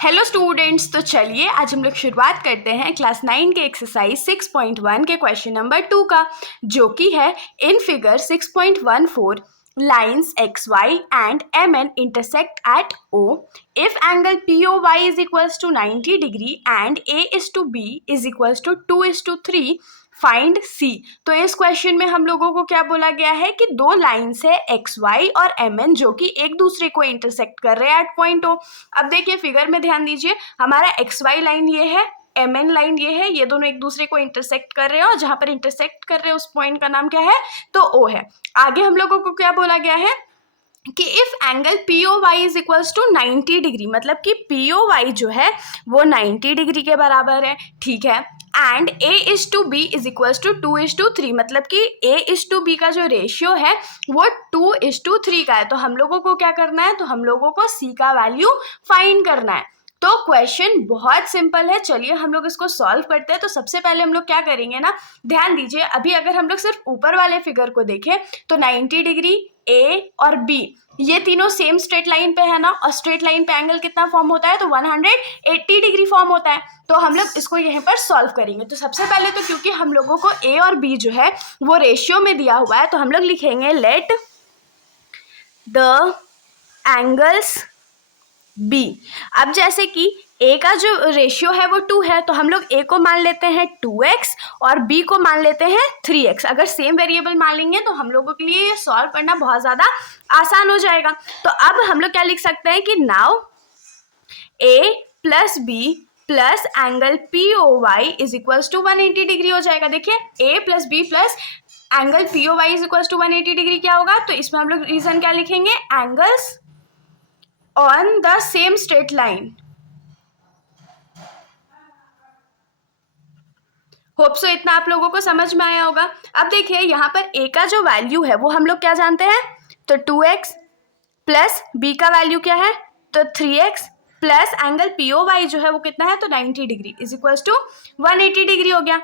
Hello students, तो चलिए आज हम लोग शुरुआत करते हैं क्लास 9 के एक्सरसाइज 6.1 के क्वेश्चन नंबर 2 का, जो कि है in figure 6.14 lines xy and mn intersect at O if angle POY is equals to 90 degree and A is to B is equals to 2:3 find सी। तो इस क्वेश्चन में हम लोगों को क्या बोला गया है कि दो लाइन्स है एक्स वाई और एम एन जो कि एक दूसरे को इंटरसेक्ट कर रहे हैं एट पॉइंट ओ। अब देखिए फिगर में ध्यान दीजिए, हमारा एक्स वाई लाइन ये है, एम एन लाइन ये है, ये दोनों एक दूसरे को इंटरसेक्ट कर रहे हैं और जहां पर इंटरसेक्ट कर रहे हैं उस पॉइंट का नाम क्या है, तो ओ है। आगे हम लोगों को क्या बोला गया है कि if angle P O Y is equals to 90 degree, मतलब कि पी ओ वाई जो है वो 90 डिग्री के बराबर है, ठीक है। And A is to B is equals to 2:3, मतलब कि ए इज टू बी का जो रेशियो है वो 2:3 का है। तो हम लोगों को क्या करना है, तो हम लोगों को सी का वैल्यू फाइंड करना है। तो क्वेश्चन बहुत सिंपल है, चलिए हम लोग इसको सॉल्व करते हैं। तो सबसे पहले हम लोग क्या करेंगे ना, ध्यान दीजिए, अभी अगर हम लोग सिर्फ ऊपर वाले फिगर को देखें तो 90 डिग्री ए और बी ये तीनों सेम स्ट्रेट लाइन पे है ना, और स्ट्रेट लाइन पे एंगल कितना फॉर्म होता है, तो 180 डिग्री फॉर्म होता है। तो हम लोग इसको यहीं पर सॉल्व करेंगे। तो सबसे पहले तो क्योंकि हम लोगों को ए और बी जो है वो रेशियो में दिया हुआ है, तो हम लोग लिखेंगे लेट द एंगल्स बी। अब जैसे कि ए का जो रेशियो है वो 2 है, तो हम लोग ए को मान लेते हैं 2x और बी को मान लेते हैं 3x। अगर सेम वेरिएबल मान लेंगे तो हम लोगों के लिए ये सॉल्व करना बहुत ज़्यादा आसान हो जाएगा। तो अब हम लोग क्या लिख सकते हैं कि now A plus B plus angle P O Y is equals to 180 degree हो जाएगा। देखिए A plus B plus angle P O Y is equals to 180 degree क्या होगा, तो इसमें हम लोग रीजन क्या लिखेंगे, angles on the same straight line. Hope so इतना आप लोगों को समझ में आया होगा। अब देखिए यहाँ पर ए का जो वैल्यू है वो हम लोग क्या जानते हैं, तो 2x प्लस बी का वैल्यू क्या है, तो 3x plus angle P O Y जो है वो कितना है, तो 90 degree is equals to 180 degree हो गया।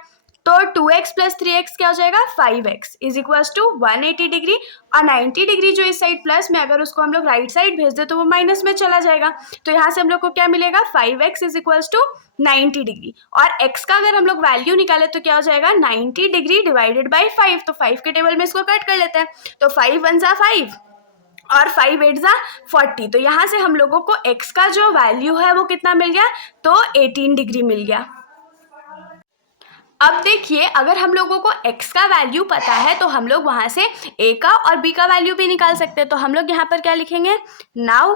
तो 2x प्लस 3x क्या हो जाएगा, 5x is equals to 180 degree, और 90 डिग्री जो इस साइड प्लस में, अगर उसको हम लोग राइट साइड भेज दे तो वो माइनस में चला जाएगा। तो यहाँ से हम लोग को क्या मिलेगा, 5x is equals to 90 degree, और x का अगर हम लोग वैल्यू निकाले तो क्या हो जाएगा, 90 डिग्री डिवाइडेड बाई 5। तो 5 के टेबल में इसको कट कर लेते हैं, तो 5 1 जा 5 और 5 8 जा 40। तो यहाँ से हम लोगों को x का जो वैल्यू है वो कितना मिल गया, तो 18 डिग्री मिल गया। अब देखिए अगर हम लोगों को x का वैल्यू पता है तो हम लोग वहाँ से a का और b का वैल्यू भी निकाल सकते हैं। तो हम लोग यहाँ पर क्या लिखेंगे, now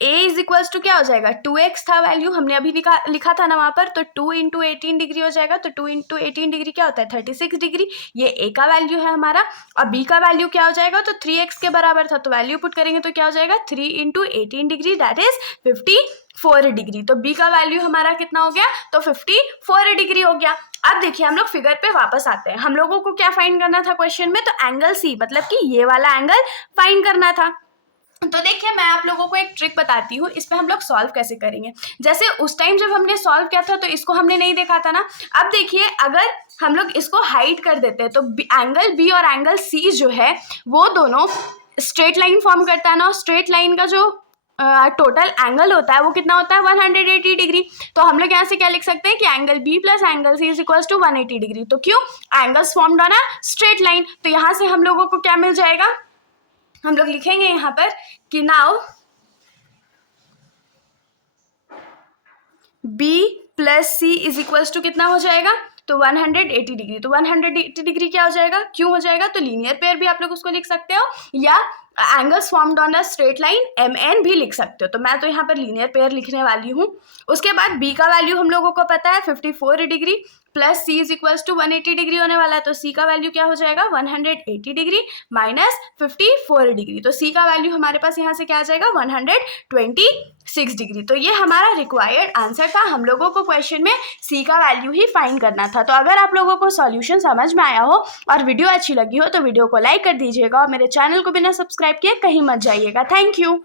a is equals to क्या हो जाएगा, 2x था वैल्यू हमने अभी लिखा था ना वहाँ पर, तो 2 इंटू 18 डिग्री हो जाएगा। तो 2 इंटू 18 डिग्री क्या होता है, 36 डिग्री। ये a का वैल्यू है हमारा, और b का वैल्यू क्या हो जाएगा, तो 3x के बराबर था, तो वैल्यू पुट करेंगे तो क्या हो जाएगा, 3 into 18 degree that is 54 degree. तो b का वैल्यू हमारा कितना हो गया, तो 54 डिग्री हो गया। अब देखिए हम लोग फिगर पे वापस आते हैं। हम लोगों को क्या फाइंड करना था क्वेश्चन में, तो एंगल सी, मतलब कि ये वाला एंगल फाइंड करना था। तो देखिए मैं आप लोगों को एक ट्रिक बताती हूँ, इस पे हम लोग सॉल्व कैसे करेंगे। जैसे उस टाइम जब हमने सॉल्व किया था तो इसको हमने नहीं देखा था ना। अब देखिए अगर हम लोग इसको हाइड कर देते हैं तो एंगल बी और एंगल सी जो है वो दोनों स्ट्रेट लाइन फॉर्म करता है ना, स्ट्रेट लाइन का जो टोटल एंगल होता है वो कितना होता है, 180 डिग्री। तो हम लोग यहाँ से क्या लिख सकते हैं कि angle B plus angle C is equals to 180 degree. तो क्यों, angles formed on a straight line. तो यहाँ से हम लोगों को क्या मिल जाएगा, हम लोग लिखेंगे यहाँ पर कि now b plus C is equals to कितना हो जाएगा, तो 180 डिग्री। तो 180 डिग्री क्या हो जाएगा, क्यों हो जाएगा, तो लीनियर पेयर भी आप लोग उसको लिख सकते हो, या angles formed on a straight line MN भी लिख सकते हो। तो मैं तो यहाँ पर लीनियर पेयर लिखने वाली हूँ। उसके बाद b का वैल्यू हम लोगों को पता है 54 degree plus c is equals to 180 degree होने वाला है। तो c का वैल्यू क्या हो जाएगा, 180 डिग्री माइनस 54 डिग्री। तो c का वैल्यू हमारे पास यहाँ से क्या आ जाएगा, 126 डिग्री। तो ये हमारा रिक्वायर्ड आंसर था। हम लोगों को क्वेश्चन में c का वैल्यू ही फाइंड करना था। तो अगर आप लोगों को सॉल्यूशन समझ में आया हो और वीडियो अच्छी लगी हो तो वीडियो को लाइक कर दीजिएगा, और मेरे चैनल को बिना सब्सक्राइब किए कहीं मत जाइएगा। Thank you.